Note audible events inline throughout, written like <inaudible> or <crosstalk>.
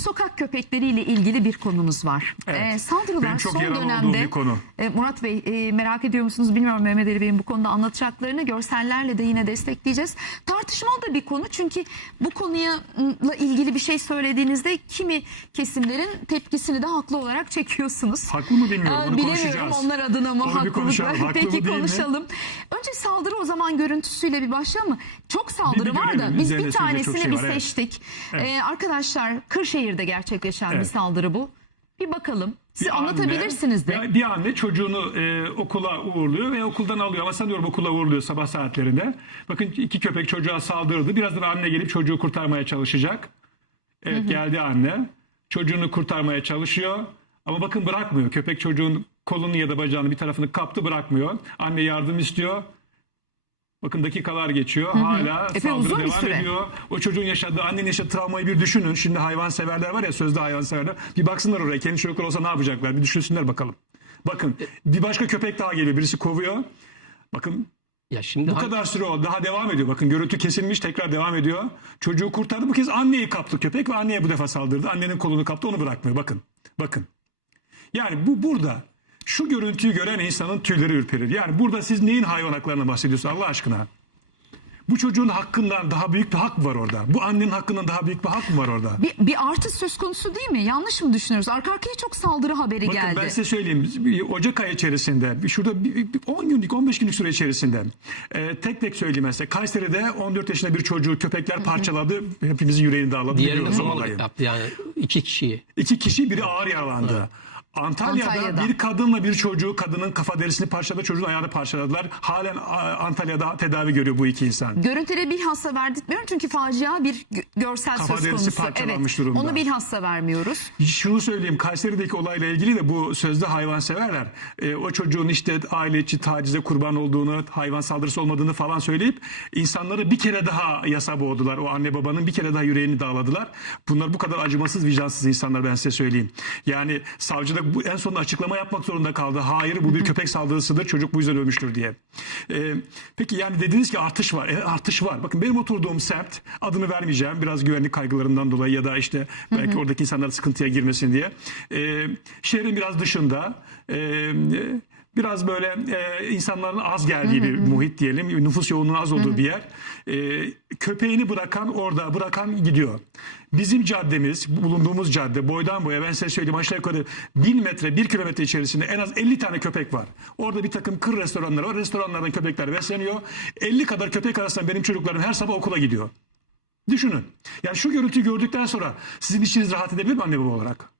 sokak köpekleriyle ilgili bir konumuz var. Evet. Ee, saldırılar Benim çok son dönemde bir konu. E, Murat Bey e, merak ediyor musunuz bilmiyorum Mehmet Ali Bey'in bu konuda anlatacaklarını görsellerle de yine destekleyeceğiz. Tartışmalı da bir konu çünkü bu konuya ilgili bir şey söylediğinizde kimi kesimlerin tepkisini de haklı olarak çekiyorsunuz. Haklı mı bilmiyorum. Bunu bilemiyorum konuşacağız. onlar adına mı konuşalım. Haklı mı <laughs> Peki değil mi? konuşalım. Önce saldırı o zaman görüntüsüyle bir başlayalım mı? Çok saldırı Bir- bir var da biz bir tanesini şey bir seçtik. Evet. Ee, arkadaşlar Kırşehir'de gerçekleşen bir Evet. saldırı bu. Bir bakalım. Siz Bir anlatabilirsiniz de. anne, Bir anne çocuğunu e, okula uğurluyor ve okuldan alıyor. Ama sanıyorum okula uğurluyor sabah saatlerinde. Bakın iki köpek çocuğa saldırdı. Birazdan anne gelip çocuğu kurtarmaya çalışacak. Evet geldi anne. Çocuğunu kurtarmaya çalışıyor. Ama bakın bırakmıyor. Köpek çocuğun kolunu ya da bacağını bir tarafını kaptı bırakmıyor. Anne yardım istiyor. Bakın dakikalar geçiyor. Hala Epey saldırı bir devam süre. ediyor. O çocuğun yaşadığı, annenin yaşadığı travmayı bir düşünün. Şimdi hayvan severler var ya sözde hayvan severler. Bir baksınlar oraya. Kendi çocuklar olsa ne yapacaklar? Bir düşünsünler bakalım. Bakın bir başka köpek daha geliyor. Birisi kovuyor. Bakın Ya şimdi bu han- kadar süre oldu. Daha devam ediyor. Bakın görüntü kesilmiş tekrar devam ediyor. Çocuğu kurtardı. Bu kez anneyi kaptı köpek ve anneye bu defa saldırdı. Annenin kolunu kaptı onu bırakmıyor. Bakın. Bakın. Yani bu burada şu görüntüyü gören insanın tüyleri ürperir. Yani burada siz neyin hayvan haklarına bahsediyorsunuz Allah aşkına? Bu çocuğun hakkından daha büyük bir hak mı var orada? Bu annenin hakkından daha büyük bir hak mı var orada? Bir, bir artış söz konusu değil mi? Yanlış mı düşünüyoruz? Arka arkaya çok saldırı haberi Bakın geldi. ben size söyleyeyim. Ocak ayı içerisinde şurada bir- bir 10 günlük 15 günlük süre içerisinde e, tek tek söyleyeyim mesela. Kayseri'de 14 yaşında bir çocuğu köpekler parçaladı. Hepimizin yüreğini dağladı. diğeri de biliyoruz o normal olayı. yaptı yani iki kişiyi. İki kişi biri ağır yaralandı. Antalya'da, Antalya'da. bir kadınla bir çocuğu kadının kafa derisini parçaladı çocuğun ayağını parçaladılar. Halen Antalya'da tedavi görüyor bu iki insan. Görüntüleri bilhassa verdirtmiyorum çünkü facia bir gö- görsel Kafa söz derisi konusu. parçalanmış evet, durumda. Onu bilhassa vermiyoruz. Şunu söyleyeyim Kayseri'deki olayla ilgili de bu sözde hayvanseverler e, o çocuğun işte aile içi tacize kurban olduğunu, hayvan saldırısı olmadığını falan söyleyip insanları bir kere daha yasa boğdular. O anne babanın bir kere daha yüreğini dağladılar. Bunlar bu kadar acımasız, vicdansız insanlar ben size söyleyeyim. Yani savcılık bu en sonunda açıklama yapmak zorunda kaldı. Hayır bu bir köpek saldırısıdır. Çocuk bu yüzden ölmüştür diye. E, peki yani dediniz ki artış var. Evet artış var. Bakın benim oturduğum semt adını vermeyeceğim. Biraz güvenlik kaygılarından dolayı ya da işte belki oradaki insanlar sıkıntıya girmesin diye. E, şehrin biraz dışında e, biraz böyle e, insanların az geldiği bir muhit diyelim. Nüfus yoğunluğunun az olduğu bir yer. E, köpeğini bırakan orada bırakan gidiyor. Bizim caddemiz, bulunduğumuz cadde boydan boya ben size söyleyeyim aşağı yukarı 1000 metre, 1 kilometre içerisinde en az 50 tane köpek var. Orada bir takım kır restoranları var. Restoranlardan köpekler besleniyor. 50 kadar köpek arasında benim çocuklarım her sabah okula gidiyor. Düşünün. Yani şu görüntüyü gördükten sonra sizin içiniz rahat edebilir mi anne baba olarak?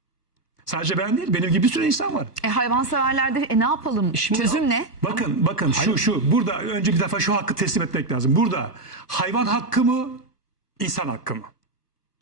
Sadece ben değil, benim gibi bir sürü insan var. E, hayvanseverlerde e, ne yapalım? Şimdi- Çözüm ne? Bakın, bakın şu şu burada önce bir defa şu hakkı teslim etmek lazım. Burada hayvan hakkı mı, insan hakkı mı?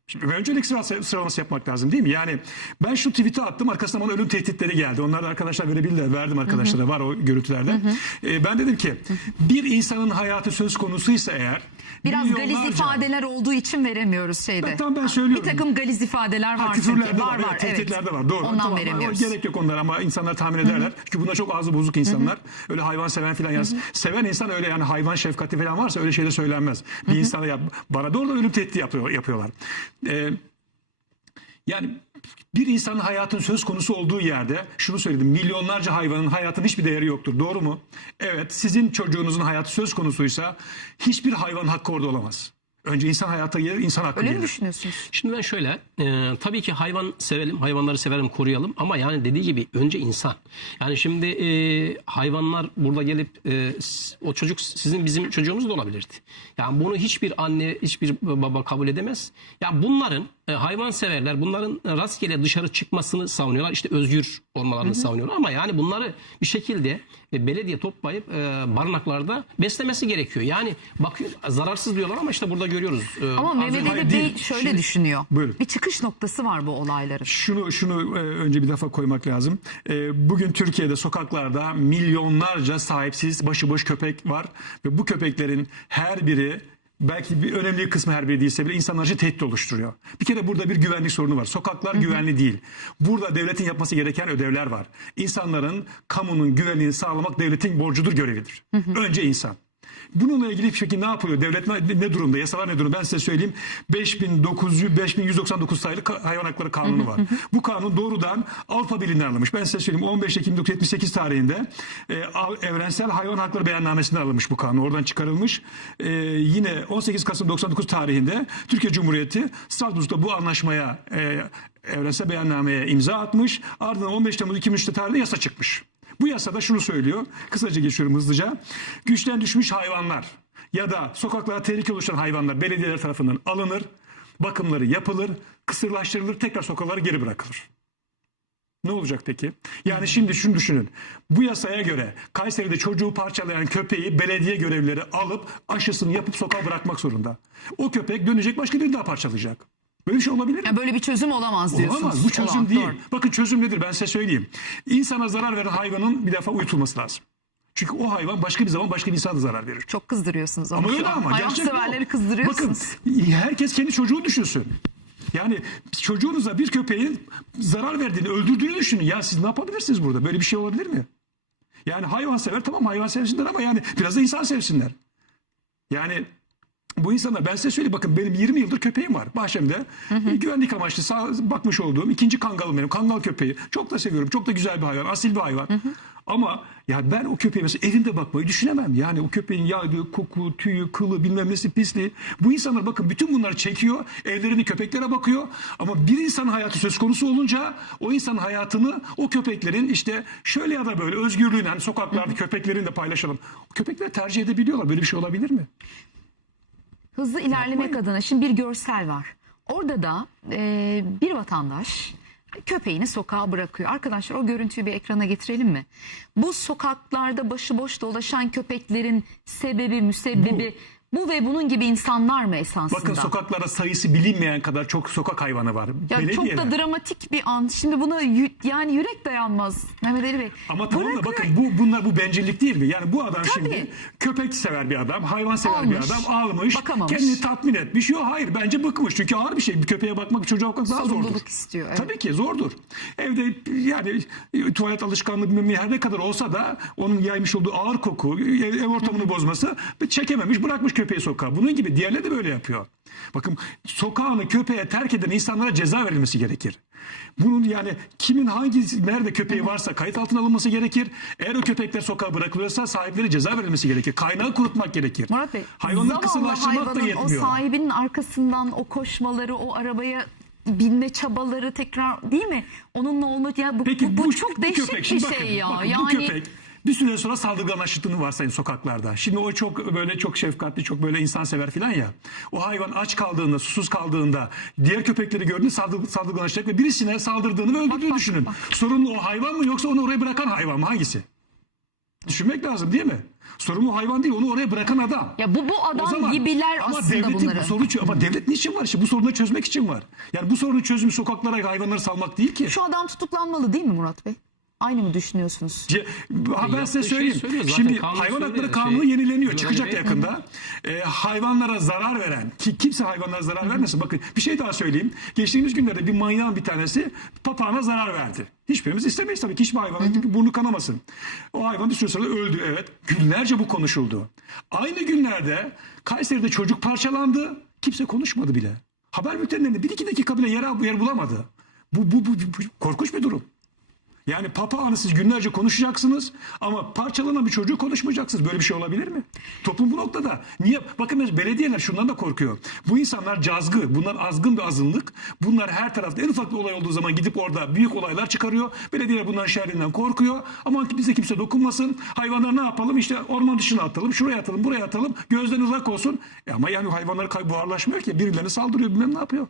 Şimdi öncelik sıra, sıralaması yapmak lazım değil mi? Yani ben şu tweet'i attım arkasından bana ölüm tehditleri geldi. Onlar da arkadaşlar verebildiler. Verdim arkadaşlara var o görüntülerde. Ee, ben dedim ki bir insanın hayatı söz konusuysa eğer Biraz galiz milyonlarca- ifadeler olduğu için veremiyoruz şeyde. Tamam, ben söylüyorum. Bir takım galiz ifadeler var Ha, küfürlerde var, var, evet, tehditlerde var. Doğru. Ondan Tamam, veremiyoruz. Gerek yok onlar ama insanlar tahmin ederler. Çünkü bunlar çok ağzı bozuk insanlar. Öyle hayvan seven filan yaz. Seven insan öyle yani hayvan şefkati falan varsa öyle şeyler söylenmez. Bir insana yap, bana doğrudan ölüm tehdidi yapıyor, yapıyorlar. Ee, yani bir insanın hayatın söz konusu olduğu yerde şunu söyledim. Milyonlarca hayvanın hayatın hiçbir değeri yoktur. Doğru mu? Evet. Sizin çocuğunuzun hayatı söz konusuysa hiçbir hayvan hakkı orada olamaz. Önce insan hayata gelir, insan hakkı Öyle mi gelir. düşünüyorsunuz? Şimdi ben şöyle e, tabii ki hayvan sevelim, hayvanları severim, koruyalım ama yani dediği gibi önce insan. Yani şimdi e, hayvanlar burada gelip e, o çocuk sizin bizim çocuğumuz da olabilirdi. Yani bunu hiçbir anne, hiçbir baba kabul edemez. Ya bunların e, hayvan severler bunların rastgele dışarı çıkmasını savunuyorlar. İşte özgür olmalarını savunuyorlar ama yani bunları bir şekilde e, belediye toplayıp e, barınaklarda beslemesi gerekiyor. Yani bakıyor zararsız diyorlar ama işte burada görüyoruz. e, Ama Mehmet Ali Bey şöyle Şimdi- düşünüyor. Buyurun. Bir çıkış noktası var bu olayların. Şunu şunu e, önce bir defa koymak lazım. E, bugün Türkiye'de sokaklarda milyonlarca sahipsiz başıboş köpek var ve bu köpeklerin her biri belki bir önemli kısmı her biri değilse bile insanlar için tehdit oluşturuyor. Bir kere burada bir güvenlik sorunu var. Sokaklar güvenli değil. Burada devletin yapması gereken ödevler var. İnsanların, kamunun güvenliğini sağlamak devletin borcudur, görevidir. Önce insan. Bununla ilgili peki ne yapılıyor? Devlet ne, ne durumda? Yasalar ne durumda? Ben size söyleyeyim. 5900 5199 sayılı hayvan hakları kanunu var. Bu kanun doğrudan Avrupa Birliği'nden alınmış. Ben size söyleyeyim 15 Ekim 1978 tarihinde e, Evrensel Hayvan Hakları Beyannamesi'nden alınmış bu kanun. Oradan çıkarılmış. E, yine 18 Kasım 99 tarihinde Türkiye Cumhuriyeti Strasbourg'da bu anlaşmaya e, Evrensel Beyannameye imza atmış. Ardından 15 Temmuz 2003'te tarihinde yasa çıkmış. Bu yasada şunu söylüyor. Kısaca geçiyorum hızlıca. Güçten düşmüş hayvanlar ya da sokaklara tehlike oluşturan hayvanlar belediyeler tarafından alınır, bakımları yapılır, kısırlaştırılır, tekrar sokaklara geri bırakılır. Ne olacak peki? Yani şimdi şunu düşünün. Bu yasaya göre Kayseri'de çocuğu parçalayan köpeği belediye görevlileri alıp aşısını yapıp sokağa bırakmak zorunda. O köpek dönecek başka biri daha parçalayacak. Böyle bir şey olabilir mi? Yani böyle bir çözüm olamaz diyorsunuz. Olamaz. Bu çözüm Olan, değil. doğru. Bakın çözüm nedir ben size söyleyeyim. İnsana zarar veren hayvanın bir defa uyutulması lazım. Çünkü o hayvan başka bir zaman başka bir insana da zarar verir. Çok kızdırıyorsunuz ama, Ama öyle ama. Hayvan severleri kızdırıyorsunuz. Bakın herkes kendi çocuğunu düşünsün. Yani çocuğunuza bir köpeğin zarar verdiğini, öldürdüğünü düşünün. Ya siz ne yapabilirsiniz burada? Böyle bir şey olabilir mi? Yani hayvan sever tamam hayvan sevsinler ama yani biraz da insan sevsinler. Yani bu insanlar ben size söyleyeyim bakın benim 20 yıldır köpeğim var bahçemde. Güvenlik amaçlı sağ, bakmış olduğum ikinci kangalım benim. Kangal köpeği. Çok da seviyorum. Çok da güzel bir hayvan. Asil bir hayvan. Ama ya ben o köpeğe mesela evimde bakmayı düşünemem. Yani o köpeğin yağdığı koku, tüyü, kılı bilmem nesi pisliği. Bu insanlar bakın bütün bunları çekiyor. Evlerini köpeklere bakıyor. Ama bir insanın hayatı söz konusu olunca o insanın hayatını o köpeklerin işte şöyle ya da böyle özgürlüğüne hani sokaklarda köpeklerin de paylaşalım. Köpekler tercih edebiliyorlar. Böyle bir şey olabilir mi? Hızlı ilerlemek adına şimdi bir görsel var. Orada da e, bir vatandaş köpeğini sokağa bırakıyor. Arkadaşlar o görüntüyü bir ekrana getirelim mi? Bu sokaklarda başıboş dolaşan köpeklerin sebebi, müsebbibi bu, ve bunun gibi insanlar mı esasında? Bakın sokaklarda sayısı bilinmeyen kadar çok sokak hayvanı var. ya çok da dramatik bir an. Şimdi buna yani yürek dayanmaz Mehmet Ali Bey. Ama tamam da bakın bu bunlar bu bencillik değil mi? Yani bu adam Tabii. şimdi köpek sever bir adam, hayvan sever bir Almış, adam, almış, bakamamış. kendini tatmin etmiş. Yok hayır bence bıkmış. Çünkü ağır bir şey. Bir köpeğe bakmak, bir çocuğa bakmak daha zordur. İstiyor, evet. Tabii ki zordur. Evde yani e, tuvalet alışkanlığı bilmem her ne kadar olsa da onun yaymış olduğu ağır koku, ev, ev ortamını bozması çekememiş, bırakmış köpeği sokağa. Bunun gibi diğerleri de böyle yapıyor. Bakın sokağını köpeğe terk eden insanlara ceza verilmesi gerekir. Bunun yani kimin hangi nerede köpeği varsa kayıt altına alınması gerekir. Eğer o köpekler sokağa bırakılıyorsa sahipleri ceza verilmesi gerekir. Kaynağı kurutmak gerekir. Murat Bey, Hayvanları kısırlaştırmak da yetmiyor. o sahibinin arkasından o koşmaları, o arabaya binme çabaları tekrar değil mi? Onunla olma ya bu, Peki bu, bu, çok bu dehşet köpek, bir şey bakın, ya. bakın yani Bu köpek bir süre sonra saldırganlaştığını varsayın sokaklarda. Şimdi o çok böyle çok şefkatli, çok böyle insansever falan ya. O hayvan aç kaldığında, susuz kaldığında diğer köpekleri gördüğünde saldır, saldırganlaşacak ve birisine saldırdığını ve öldürdüğünü bak, düşünün. bak. Sorumlu o hayvan mı yoksa onu oraya bırakan hayvan mı? Hangisi? Düşünmek lazım değil mi? Sorumlu hayvan değil, onu oraya bırakan adam. ya bu bu adam O zaman- gibiler ama aslında devletin bunları. Bu sorunu, ama devlet niçin var işte? Bu sorunu çözmek için var. Yani bu sorunun çözümü sokaklara hayvanları salmak değil ki. Şu adam tutuklanmalı değil mi Murat Bey? Aynı mı düşünüyorsunuz? Ce- ha ben size şeyi söyleyeyim. söylüyor zaten. Şimdi hayvan hakları kanunu Şey, yenileniyor. Çıkacak yakında. Ee, hayvanlara zarar veren ki kimse hayvanlara zarar vermesin. Bakın bir şey daha söyleyeyim. Geçtiğimiz günlerde bir manyağın bir tanesi papağana zarar verdi. Hiçbirimiz istemeyiz tabii ki hiçbir hayvanın burnu kanamasın. O hayvan bir süre sonra öldü evet. Günlerce bu konuşuldu. Aynı günlerde Kayseri'de çocuk parçalandı. Kimse konuşmadı bile. Haber bültenlerinde bir iki dakika bile yer, yer bulamadı. Bu, bu, bu, bu korkunç bir durum. Yani papağanı siz günlerce konuşacaksınız ama parçalanan bir çocuğu konuşmayacaksınız. Böyle bir şey olabilir mi? Toplum bu noktada. Niye? Bakın belediyeler şundan da korkuyor. Bu insanlar cazgı, bunlar azgın bir azınlık. Bunlar her tarafta en ufak bir olay olduğu zaman gidip orada büyük olaylar çıkarıyor. Belediyeler bunların şerrinden korkuyor. Ama bize kimse dokunmasın. Hayvanları ne yapalım? İşte orman dışına atalım, şuraya atalım, buraya atalım. Gözden uzak olsun. E ama yani hayvanlar buharlaşmıyor ki. Birilerine saldırıyor, bilmem ne yapıyor.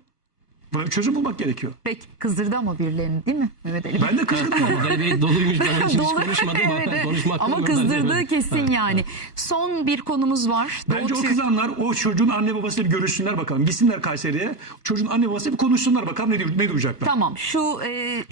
Buna bir çözüm bulmak gerekiyor. Peki kızdırdı ama birilerini değil mi Mehmet Ali Bey? Ben de kızgınım ama. <laughs> Mehmet Ali Bey doluymuş ben hiç <laughs> Dolu- konuşmadım. Evet, Hatta evet. konuşmak Ama zorunda değilim. kızdırdığı kesin yani. Son bir konumuz var. Bence Doğu o kızanlar o çocuğun anne babasıyla bir görüşsünler bakalım. Gitsinler Kayseri'ye. Çocuğun anne babasıyla bir konuşsunlar bakalım ne, diyor, ne duyacaklar. Tamam şu, e,